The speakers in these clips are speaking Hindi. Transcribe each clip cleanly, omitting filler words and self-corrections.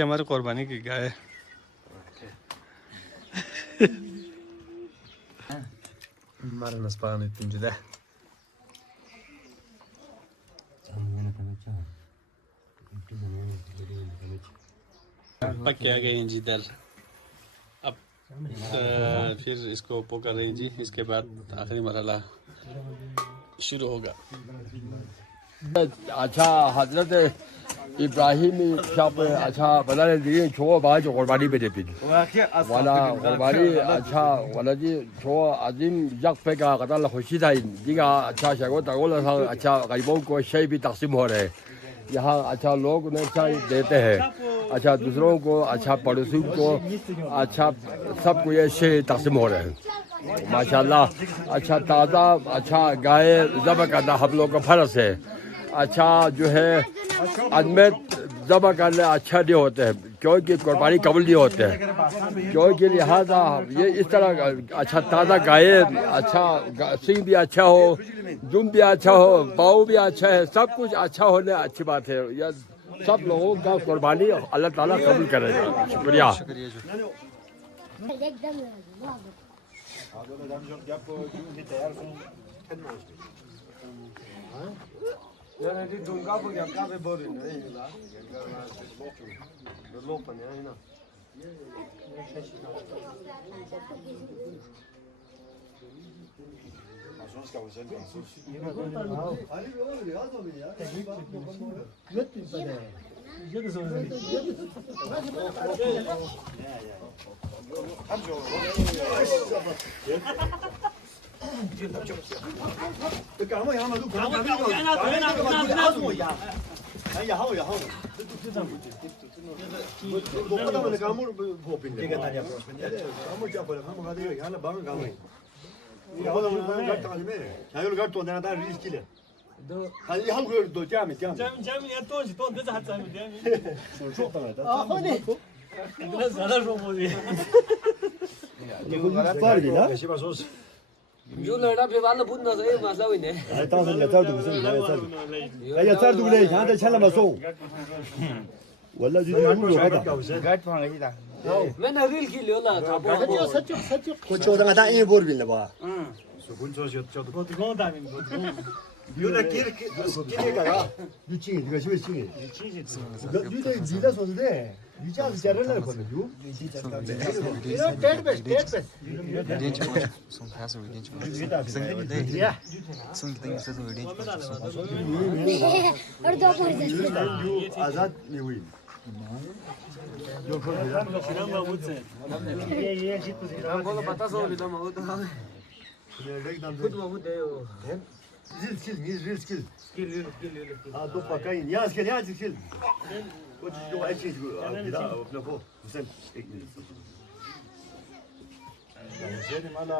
हमारे कुर्बानी की गाय हमारे नस्पान इतनी जुदा पक आ गए हैं जी दाल। अब फिर इसको पका रहे हैं जी। इसके बाद आखिरी मरहला शुरू होगा। अच्छा हजरत इब्राहिम शब अच्छा बना दिए छो बाज कुर्बानी पे देती वाला कुर्बानी अच्छा वाला जी छो अजीम जग पे का कतल खुशी था जिगा अच्छा शगो तगोल अच्छा गरीबों को शय भी तकसीम हो रहे यहाँ अच्छा लोग उन्हें अच्छा देते हैं अच्छा दूसरों को अच्छा पड़ोसियों को अच्छा सबको ये शय तकसीम हो रहे हैं माशाल्लाह। अच्छा ताज़ा अच्छा गाय ज़ब्ह करना हम लोग का फर्ज है। अच्छा जो है आदमी ज़ब्ह करने अच्छा नहीं होते हैं क्योंकि कुर्बानी कबूल नहीं होते हैं क्योंकि लिहाजा ये इस तरह अच्छा ताज़ा गाय अच्छा सिंग भी अच्छा हो जुम भी अच्छा हो बाऊ भी अच्छा है सब कुछ अच्छा होने अच्छी बात है। यह सब लोगों का कुर्बानी अल्लाह ताला कबूल करेगा। शुक्रिया। जो लड़ा पे वाला बुन ना सही मसला हुई ने当时也这儿堵是你来这儿堵，哎呀这儿堵嘞，现在钱那么送，我那就路路好的。 मैंने रील की लियो ला था我叫他打一波的了吧？有点给那个呀，你进这个是不是进？你这说是的，你这样子接着来可能有。आजाद नहीं हुई हमको पता सो भी तो मऊ तो खुद मऊ दे real skill हाँ तो पक्का ही यहाँ skill कुछ जो अच्छी गिरा अपने को sen एक minute Seni bana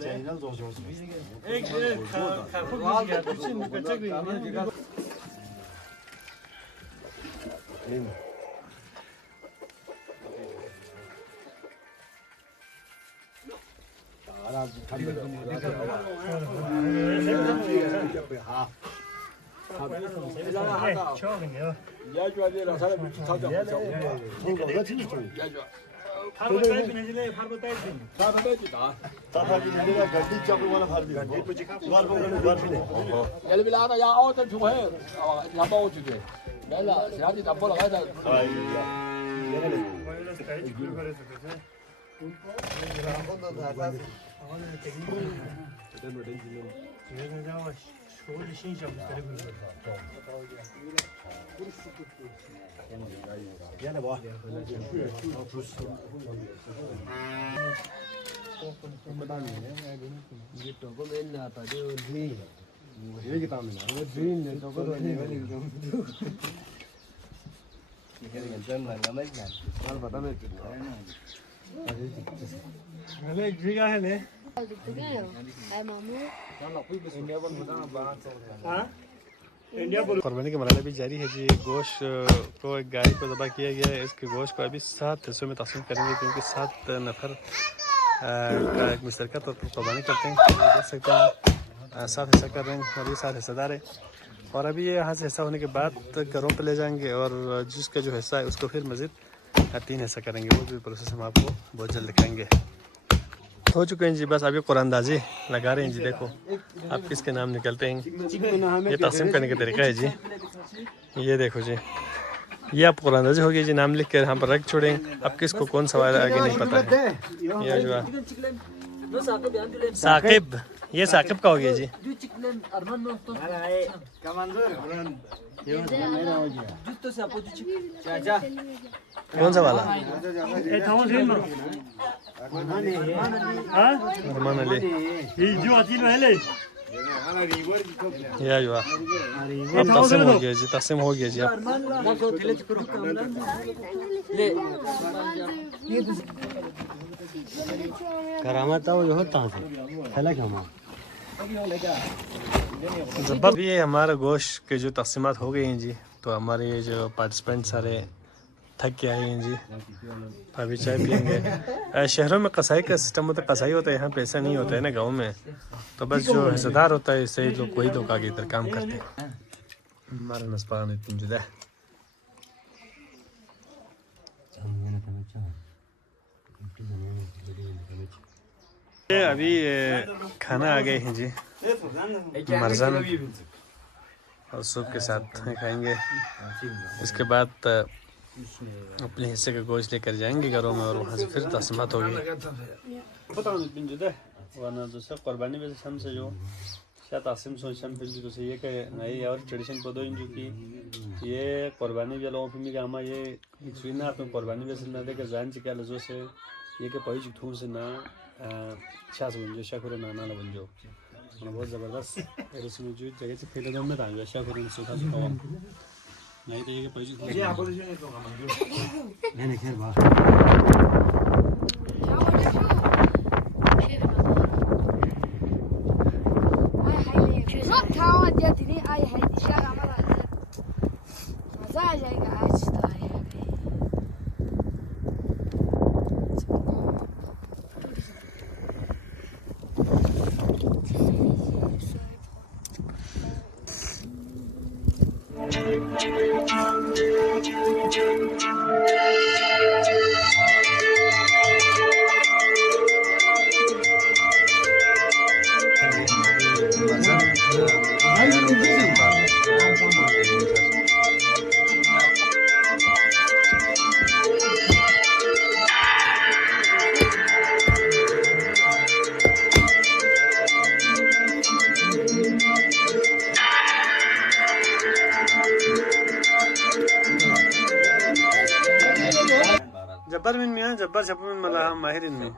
çayından da olsun. karpuz geldi. Şimdi kaçak bir Gene bak. कुर्बानी का मरहला भी जारी है जी। गोश्त को एक गाय को ज़बह किया गया है। इसके गोश्त को अभी 7 हिस्सों में तकसीम करेंगे क्योंकि 7 नफर का एक मुश्तरका तौर पर कुर्बानी करते हैं। ये देख सकते हैं 7 हिस्सा कर रहे हैं और ये 7 हिस्सेदार है। और अभी ये यहाँ से हिस्सा होने के बाद घरों पर ले जाएंगे और जिसका जो हिस्सा है उसको फिर मज़ीद 3 हिस्सा करेंगे। वो भी प्रोसेस हम आपको बहुत जल्द दिखाएंगे। हो चुके हैं जी, बस अभी कुरानदाजी लगा रहे हैं जी। देखो आप किसके नाम निकलते हैं, ये तकसीम करने का तरीका है जी। ये देखो जी, ये आप कुरानदाजी हो गई जी, नाम लिख कर यहाँ पर रख छोड़ेंगे। अब किसको कौन सवाल आगे नहीं पता है। ये जो है साकिब, ये साकिब का हो गया जी। कौन सा वाला? अरमान अली। या जो अब तकसीम हो गया जी, तकसीम हो गया जी। करामत वो होता है फैला क्या जब ये हमारा गोश्त के जो तकसीमात हो गई हैं जी, तो हमारे ये जो पार्टिसिपेंट सारे थक के आए हैं जी। तो अभी चाय पियेंगे। शहरों में कसाई का सिस्टम होता है, कसाई होता है, यहाँ पे ऐसा नहीं होता है ना गाँव में। तो बस जो हिस्सेदार होता है सही लोग वही लोग आगे इधर काम करते हैं। हमारा नस्पान इतनी जुदा है। अभी खाना आ गए हैं जी, मरजान और सूप के साथ खाएंगे। इसके बाद अपने हिस्से का गोश्त लेकर जाएंगे घरों में और वहाँ से फिर तस्मत होगी। वरना दूसरा कुर्बानी वैसे हम से जो शायद आसिम सोचम फिर जो से ये कहे नई और ट्रेडिशन पदो इन जो कि ये कुर्बानी जो लोगों फिर गामा ये सुना अपने कुर्बानी वैसे ना देकर जान चिका लजो से ये के पहुँच ठूर से ना छास बन जो शाकुर नाना ना बन जो बहुत ज़बरदस्त रस्म जो जगह से फिर दम में तांगे शाकुर ने सुखा सुखा नहीं तो ये के पहुँच ये आप बोलिए तो मैंने खैर बात जब्बर मिन मियाँ जब्बर छप्पन मिन मला माहिर इनमें